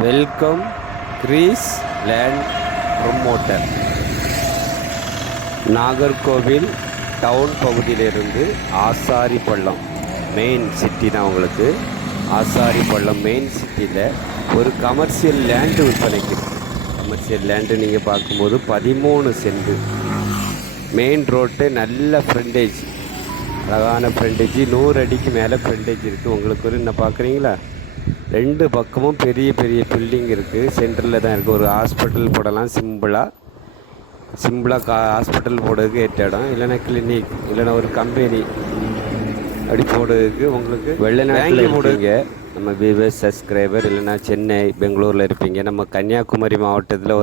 Welcome grease land promoter. Nagercoil town பகுதியிலிருந்து Asaripallam main city தான். உங்களுக்கு ஆசாரிப்பள்ளம் மெயின் சிட்டியில் ஒரு கமர்ஷியல் லேண்டு விற்பனைக்கு. கமர்ஷியல் லேண்டு நீங்கள் பார்க்கும்போது 13 சென்ட், மெயின் ரோட்டு, நல்ல ஃப்ரண்டேஜ், அழகான ஃப்ரண்டேஜ், 100 அடிக்கு மேலே ஃப்ரண்டேஜ் இருக்குது. உங்களுக்கு ஒரு என்ன பார்க்குறீங்களா, 2 பக்கமும் பெரிய பெரிய பில்டிங் இருக்குது. சென்டரில் தான் இருக்குது. ஒரு ஹாஸ்பிட்டல் போடலாம், சிம்பிளாக ஹாஸ்பிட்டல் போடுறதுக்கு ஏற்ற இடம், இல்லைன்னா கிளினிக், இல்லைன்னா ஒரு கம்பெனி அப்படி போடுறதுக்கு. உங்களுக்கு வெளிநாட்டில் போடுவீங்க, நம்ம வியூவர்ஸ் சப்ஸ்கிரைபர், இல்லைன்னா சென்னை, பெங்களூரில் இருப்பீங்க, நம்ம கன்னியாகுமரி மாவட்டத்தில்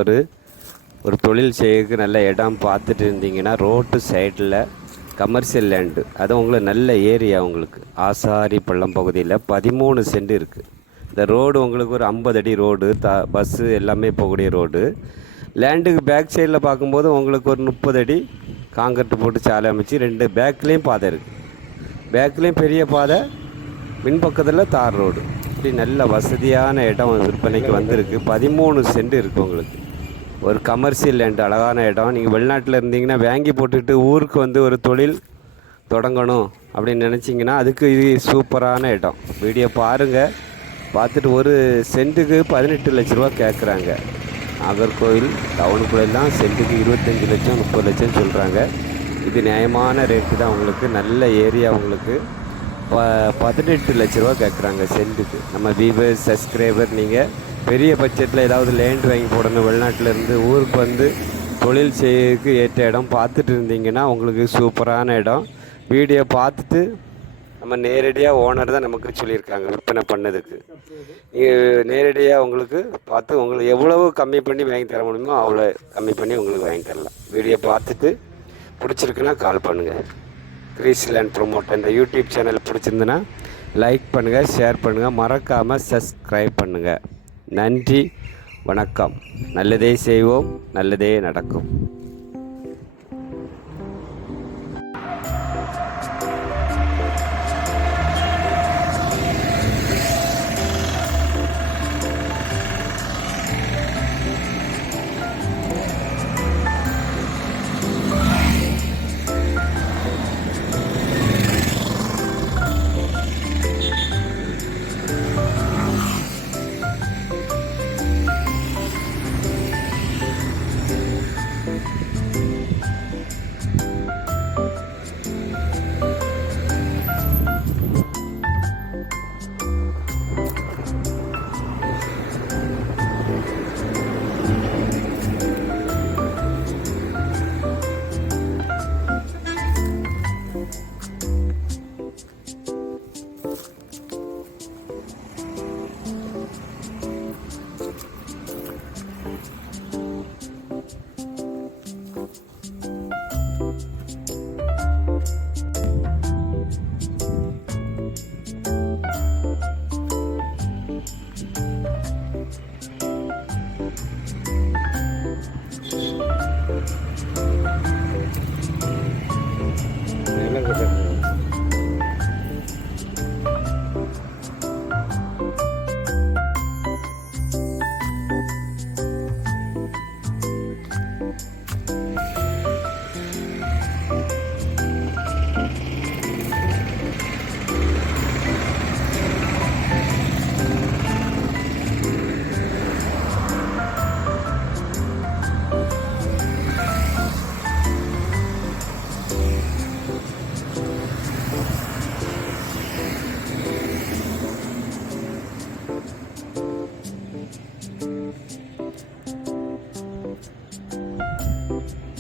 ஒரு தொழில் செய்யறதுக்கு நல்ல இடம் பார்த்துட்டு இருந்தீங்கன்னா, ரோட்டு சைடில் கமர்ஷியல் லேண்டு, அது உங்களுக்கு நல்ல ஏரியா. உங்களுக்கு ஆசாரிப்பள்ளம் பகுதியில் 13 சென்ட் இருக்குது. இந்த ரோடு உங்களுக்கு ஒரு 50 அடி ரோடு, பஸ்ஸு எல்லாமே போகக்கூடிய ரோடு. லேண்டுக்கு பேக் சைடில் பார்க்கும்போது உங்களுக்கு ஒரு 30 அடி காங்கிரீட் போட்டு சாலை அமைச்சு 2 பேக்லேயும் பாதை இருக்குது. பேக்லேயும் பெரிய பாதை, பின்பக்கத்தில் தார் ரோடு. இப்படி நல்ல வசதியான இடம் விற்பனைக்கு வந்திருக்கு. 13 சென்ட் இருக்குது உங்களுக்கு. ஒரு கமர்ஷியல் லேண்டு, அழகான இடம். நீங்கள் வெளிநாட்டில் இருந்தீங்கன்னா வாங்கி போட்டுக்கிட்டு ஊருக்கு வந்து ஒரு தொழில் தொடங்கணும் அப்படின்னு நினச்சிங்கன்னா அதுக்கு இது சூப்பரான இடம். வீடியோ பாருங்கள், பார்த்துட்டு ஒரு சென்ட்டுக்கு 18 லட்ச ரூபா கேட்குறாங்க. நாகர்கோவில் டவுனுக்குள்ளெல்லாம் சென்ட்டுக்கு 25 லட்சம் 30 லட்சம் சொல்கிறாங்க. இது நியாயமான ரேட்டு தான். உங்களுக்கு நல்ல ஏரியா. உங்களுக்கு 18 லட்ச ரூபா கேட்குறாங்க சென்ட்டுக்கு. நம்ம வியூவர்ஸ் சப்ஸ்கிரைபர், நீங்கள் பெரிய பட்ஜெட்டில் ஏதாவது லேண்ட் வாங்கி போடணும், வெளிநாட்டில் இருந்து ஊருக்கு வந்து தொழில் செய்யறதுக்கு ஏற்ற இடம் பார்த்துட்டு இருந்தீங்கன்னா உங்களுக்கு சூப்பரான இடம். வீடியோ பார்த்துட்டு நம்ம நேரடியாக ஓனர் தான் நமக்கு சொல்லியிருக்காங்க விற்பனை பண்ணதுக்கு. நீங்கள் நேரடியாக உங்களுக்கு பார்த்து உங்களுக்கு எவ்வளவு கம்மி பண்ணி வாங்கி தர முடியுமோ அவ்வளோ கம்மி பண்ணி உங்களுக்கு வாங்கி தரலாம். வீடியோ பார்த்துட்டு பிடிச்சிருக்குன்னா கால் பண்ணுங்கள். கிரீஸ் லேண்ட் ப்ரொமோட்டர் இந்த யூடியூப் சேனல் பிடிச்சிருந்துன்னா லைக் பண்ணுங்கள், ஷேர் பண்ணுங்கள், மறக்காமல் சப்ஸ்கிரைப் பண்ணுங்கள். நன்றி, வணக்கம். நல்லதே செய்வோம், நல்லதே நடக்கும்.